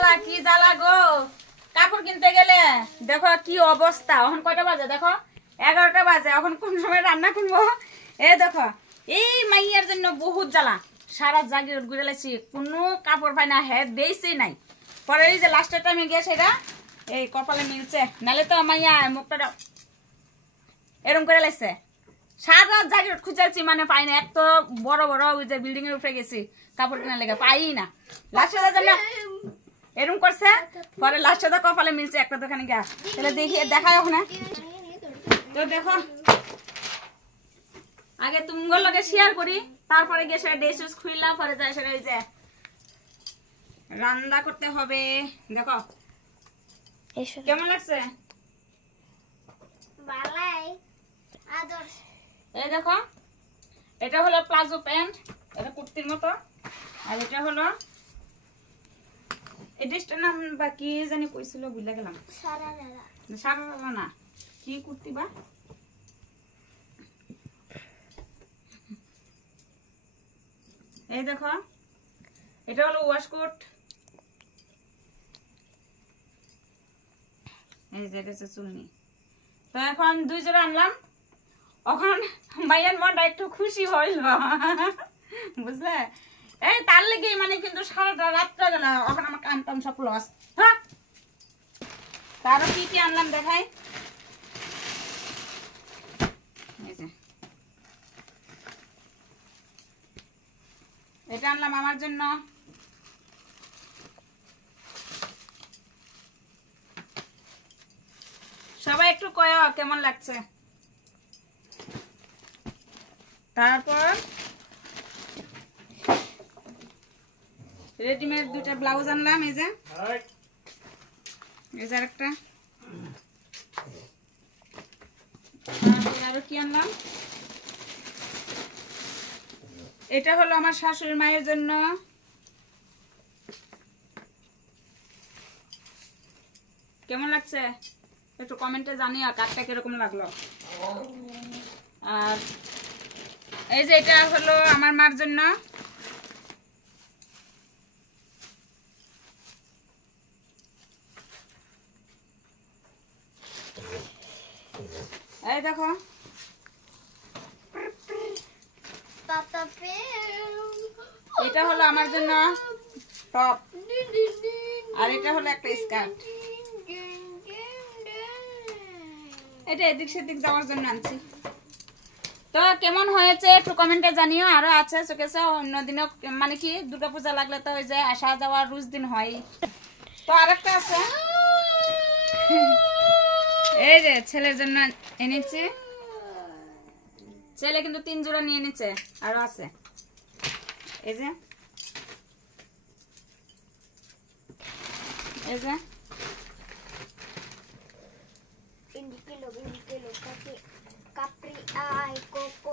কি জ্বালা গো, কাপড় কিনতে গেলে দেখো কি অবস্থা। এখন কয়টা বাজে দেখো, 11টা বাজে। এখন কোন সময় রান্না করবো এ দেখো। এই মাইয়ার জন্য বহুত জ্বালা, সারা জাগির ঘুরে লাইছি, কোনো কাপড় পাই না, হ্যাঁ দেইছে নাই। পরে এই যে লাস্টের টাইমে গিয়ে সেটা এই কপালে মিলছে, নালে তো মাইয়া মুখটা এরম করে লাইছে। সারা জাগির খুঁজাইছি, মানে পাই না। এক তো বড় বড় ওই যে বিল্ডিং এর উপরে গেছি কাপড় কেনার লেগে, পাই না। লাস্টের জন্য এরম করছে, পরে লাস্টে তো কপালে মিলছে একটা দোকানে গিয়া। তাহলে দেখি দেখায় ওখানে তো দেখো, আগে তুমগুলোর লগে শেয়ার করি, তারপরে গিয়ে সেটা ডেস খুললাম, পরে যায় সেটা ওই যে রান্না করতে হবে। দেখো কেমন লাগছে, এই দেখো। এটা হলো প্লাজো প্যান্ট, এটা কুর্তির মতো। আর এটা হলো এই ড্রেসটার নাম বা কি জানি কইছিল, ভুলে গেলাম। সারারা না, কি কুর্তি বা, এই দেখো। এটা হলো ওয়াশকোট, এই যে এটা হচ্ছে চুলনি। তো এখন 2 জোড়া আনলাম। এখন মাইয়ার মনটা একটু খুশি হইল, বুঝলে। এই তার লেগেই মানে কিন্তু সারাটা রাতটা গেল। এখন আমার কানটাম সব লস। হ্যাঁ, তারও কি কি আনলাম দেখাই। এটা আনলাম আমার জন্য, সবাই একটু কয় কেমন লাগছে। তারপর রেডিমেড 2টা ব্লাউজ আনলাম, এই যে একটা। আরো কি আনলাম, এটা হলো আমার শাশুড়ি মায়ের জন্য। কেমন লাগছে একটু কমেন্টে জানিও, কাটটা কিরকম লাগলো। আর এই যে এটা হলো আমার মার জন্য। এই দেখো, এটা হলো আমার জন্য টপ, আর এটা হলো একটা স্কার্ট। এটা এদিক সেদিক যাওয়ার জন্য আনছি। তো কেমন হয়েছে একটু কমেন্টে জানিও। আরো আছে চোখেছে অন্যদিনও, মানে কি দুর্গাপূজা লাগলে তো ওই যে আসা যাওয়ার রোজ দিন হয়। তো আরেকটা আছে, এই যে ছেলের জন্য এনেছি। ছেলে কিন্তু 3 জোড়া নিয়ে নিচ্ছে, আরো আছে। এই যে এই যে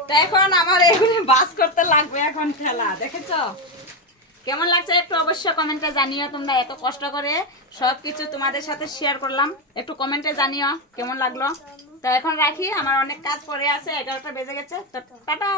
তো এখন আমার এখানে বাস করতে লাগবে এখন ঠেলা। দেখেছো কেমন লাগছে একটু অবশ্যই কমেন্টে জানিও। তোমরা এত কষ্ট করে সবকিছু তোমাদের সাথে শেয়ার করলাম, একটু কমেন্টে জানিও কেমন লাগলো। তো এখন রাখি, আমার অনেক কাজ পড়ে আছে, 11টা বেজে গেছে। তো টাটা।